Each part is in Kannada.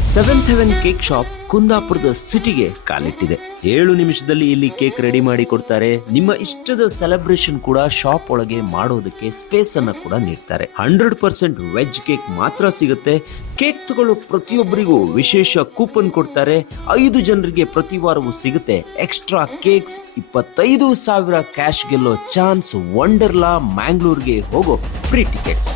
ಸೆವೆಂತ್ ಹೆವೆನ್ ಕೇಕ್ ಶಾಪ್ ಕುಂದಾಪುರದ ಸಿಟಿಗೆ ಕಾಲಿಟ್ಟಿದೆ. 7 ನಿಮಿಷದಲ್ಲಿ ಇಲ್ಲಿ ಕೇಕ್ ರೆಡಿ ಮಾಡಿ ಕೊಡ್ತಾರೆ. ನಿಮ್ಮ ಇಷ್ಟದ ಸೆಲೆಬ್ರೇಷನ್ ಕೂಡ ಶಾಪ್ ಒಳಗೆ ಮಾಡೋದಕ್ಕೆ ಸ್ಪೇಸ್ ಅನ್ನ ಕೂಡ ನೀಡ್ತಾರೆ. 100% ವೆಜ್ ಕೇಕ್ ಮಾತ್ರ ಸಿಗುತ್ತೆ. ಕೇಕ್ ತಗೊಳ್ಳೋ ಪ್ರತಿಯೊಬ್ಬರಿಗೂ ವಿಶೇಷ ಕೂಪನ್ ಕೊಡ್ತಾರೆ. 5 ಜನರಿಗೆ ಪ್ರತಿ ವಾರವೂ ಸಿಗುತ್ತೆ ಎಕ್ಸ್ಟ್ರಾ ಕೇಕ್ಸ್. 25,000 ಕ್ಯಾಶ್ ಗೆಲ್ಲೋ ಚಾನ್ಸ್. ವಂಡರ್ಲಾ ಮ್ಯಾಂಗ್ಳೂರ್ಗೆ ಹೋಗೋ ಫ್ರೀ ಟಿಕೆಟ್ಸ್.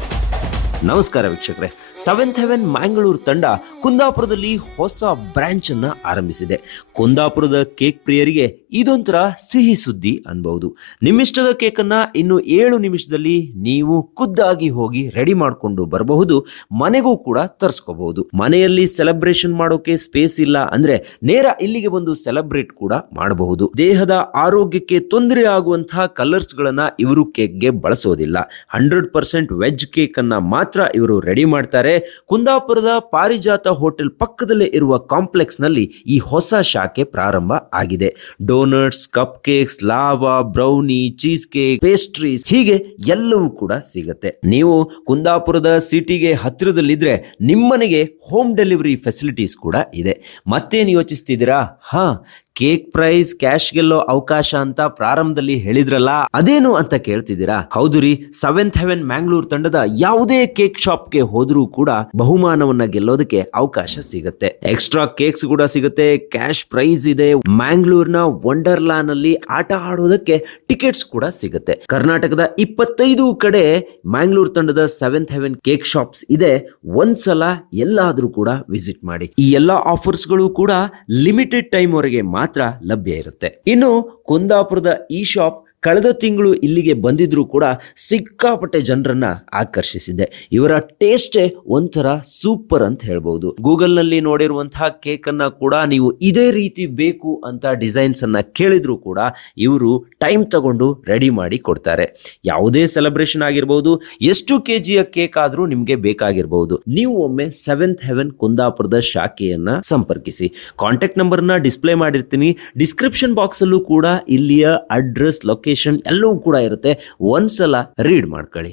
ನಮಸ್ಕಾರ ವೀಕ್ಷಕರೇ, ಸೆವೆಂತ್ ಹೆವೆನ್ ಮ್ಯಾಂಗಳೂರು ತಂಡ ಕುಂದಾಪುರದಲ್ಲಿ ಹೊಸ ಬ್ರಾಂಚ್ ಅನ್ನ ಆರಂಭಿಸಿದೆ. ಕುಂದಾಪುರದ ಕೇಕ್ ಪ್ರಿಯರಿಗೆ ಇದೊಂಥರ ಸಿಹಿ ಸುದ್ದಿ ಅನ್ಬಹುದು. ನಿಮ್ಮಿಷ್ಟದ ಕೇಕ್ ಅನ್ನ ಇನ್ನು 7 ನಿಮಿಷದಲ್ಲಿ ನೀವು ಖುದ್ದಾಗಿ ಹೋಗಿ ರೆಡಿ ಮಾಡಿಕೊಂಡು ಬರಬಹುದು. ಮನೆಗೂ ಕೂಡ ತರಿಸ್ಕೋಬಹುದು. ಮನೆಯಲ್ಲಿ ಸೆಲೆಬ್ರೇಷನ್ ಮಾಡೋಕೆ ಸ್ಪೇಸ್ ಇಲ್ಲ ಅಂದ್ರೆ ನೇರ ಇಲ್ಲಿಗೆ ಬಂದು ಸೆಲೆಬ್ರೇಟ್ ಕೂಡ ಮಾಡಬಹುದು. ದೇಹದ ಆರೋಗ್ಯಕ್ಕೆ ತೊಂದರೆ ಆಗುವಂತಹ ಕಲರ್ಸ್ ಗಳನ್ನ ಇವರು ಕೇಕ್ಗೆ ಬಳಸೋದಿಲ್ಲ. 100% ವೆಜ್ ಕೇಕ್ ಅನ್ನ ಮಾತ್ರ ಇವರು ರೆಡಿ ಮಾಡ್ತಾರೆ. ಕುಂದಾಪುರದ ಪಾರಿಜಾತ ಹೋಟೆಲ್ ಪಕ್ಕದಲ್ಲೇ ಇರುವ ಕಾಂಪ್ಲೆಕ್ಸ್ ನಲ್ಲಿ ಈ ಹೊಸ ಶಾಖೆ ಪ್ರಾರಂಭ ಆಗಿದೆ. Doughnuts, cup cakes, lava, brownie, cheese cake, pastries ಹೀಗೆ ಎಲ್ಲವೂ ಕೂಡ ಸಿಗುತ್ತೆ. ನೀವು ಕುಂದಾಪುರದ ಸಿಟಿಗೆ ಹತ್ತಿರದಲ್ಲಿದ್ರೆ ನಿಮ್ಮನೆಗೆ ಹೋಮ್ ಡೆಲಿವರಿ ಫೆಸಿಲಿಟೀಸ್ ಕೂಡ ಇದೆ. ಮತ್ತೇನು ಯೋಚಿಸ್ತಿದ್ದೀರಾ? ಕೇಕ್ ಪ್ರೈಸ್ ಕ್ಯಾಶ್ ಗೆಲ್ಲೋ ಅವಕಾಶ ಅಂತ ಪ್ರಾರಂಭದಲ್ಲಿ ಹೇಳಿದ್ರಲ್ಲ, ಅದೇನು ಅಂತ ಕೇಳ್ತಿದ್ದೀರಾ? ಹೌದು ರೀ, ಸೆವೆಂತ್ ಹೆವೆನ್ ಮ್ಯಾಂಗಳೂರು ತಂಡದ ಯಾವುದೇ ಕೇಕ್ ಶಾಪ್ಗೆ ಹೋದ್ರೂ ಕೂಡ ಬಹುಮಾನವನ್ನ ಗೆಲ್ಲೋದಕ್ಕೆ ಅವಕಾಶ ಸಿಗುತ್ತೆ. ಎಕ್ಸ್ಟ್ರಾ ಕೇಕ್ಸ್ ಕೂಡ ಸಿಗುತ್ತೆ. ಕ್ಯಾಶ್ ಪ್ರೈಸ್ ಇದೆ. ಮ್ಯಾಂಗಳೂರಿನ ವಂಡರ್ಲಾ ನಲ್ಲಿ ಆಟ ಆಡೋದಕ್ಕೆ ಟಿಕೆಟ್ಸ್ ಕೂಡ ಸಿಗುತ್ತೆ. ಕರ್ನಾಟಕದ 25 ಕಡೆ ಮ್ಯಾಂಗಳೂರು ತಂಡದ ಸೆವೆಂತ್ ಹೆವೆನ್ ಕೇಕ್ ಶಾಪ್ಸ್ ಇದೆ. ಒಂದ್ಸಲ ಎಲ್ಲಾದ್ರೂ ಕೂಡ ವಿಸಿಟ್ ಮಾಡಿ. ಈ ಎಲ್ಲಾ ಆಫರ್ಸ್ಗಳು ಕೂಡ ಲಿಮಿಟೆಡ್ ಟೈಮ್ ವರೆಗೆ ಮಾತ್ರ ಲಭ್ಯ ಇರುತ್ತೆ. ಇನ್ನು ಕುಂದಾಪುರದ ಈ ಶಾಪ್ ಕಳೆದ ತಿಂಗಳು ಇಲ್ಲಿಗೆ ಬಂದಿದ್ರು ಕೂಡ ಸಿಕ್ಕಾಪಟ್ಟೆ ಜನರನ್ನ ಆಕರ್ಷಿಸಿದೆ. ಇವರ ಟೇಸ್ಟೇ ಒಂಥರ ಸೂಪರ್ ಅಂತ ಹೇಳ್ಬಹುದು. ಗೂಗಲ್ ನಲ್ಲಿ ನೋಡಿರುವಂತಹ ಕೇಕ್ ಅನ್ನ ಕೂಡ ನೀವು ಇದೇ ರೀತಿ ಬೇಕು ಅಂತ ಡಿಸೈನ್ಸ್ ಅನ್ನ ಕೇಳಿದ್ರು ಕೂಡ ಇವರು ಟೈಮ್ ತಗೊಂಡು ರೆಡಿ ಮಾಡಿ ಕೊಡ್ತಾರೆ. ಯಾವುದೇ ಸೆಲೆಬ್ರೇಷನ್ ಆಗಿರಬಹುದು, ಎಷ್ಟು ಕೆಜಿಯ ಕೇಕ್ ಆದ್ರೂ ನಿಮ್ಗೆ ಬೇಕಾಗಿರಬಹುದು. ನೀವು ಒಮ್ಮೆ ಸೆವೆಂತ್ ಹೆವೆನ್ ಕುಂದಾಪುರದ ಶಾಖೆಯನ್ನ ಸಂಪರ್ಕಿಸಿ. ಕಾಂಟ್ಯಾಕ್ಟ್ ನಂಬರ್ ನ ಡಿಸ್ಪ್ಲೇ ಮಾಡಿರ್ತೀನಿ. ಡಿಸ್ಕ್ರಿಪ್ಷನ್ ಬಾಕ್ಸ್ ಅಲ್ಲೂ ಕೂಡ ಇಲ್ಲಿಯ ಅಡ್ರೆಸ್, ಲೊಕೇಶನ್ ಎಲ್ಲವೂ ಕೂಡ ಇರುತ್ತೆ. ಒಂದ್ಸಲ ರೀಡ್ ಮಾಡ್ಕೊಳ್ಳಿ.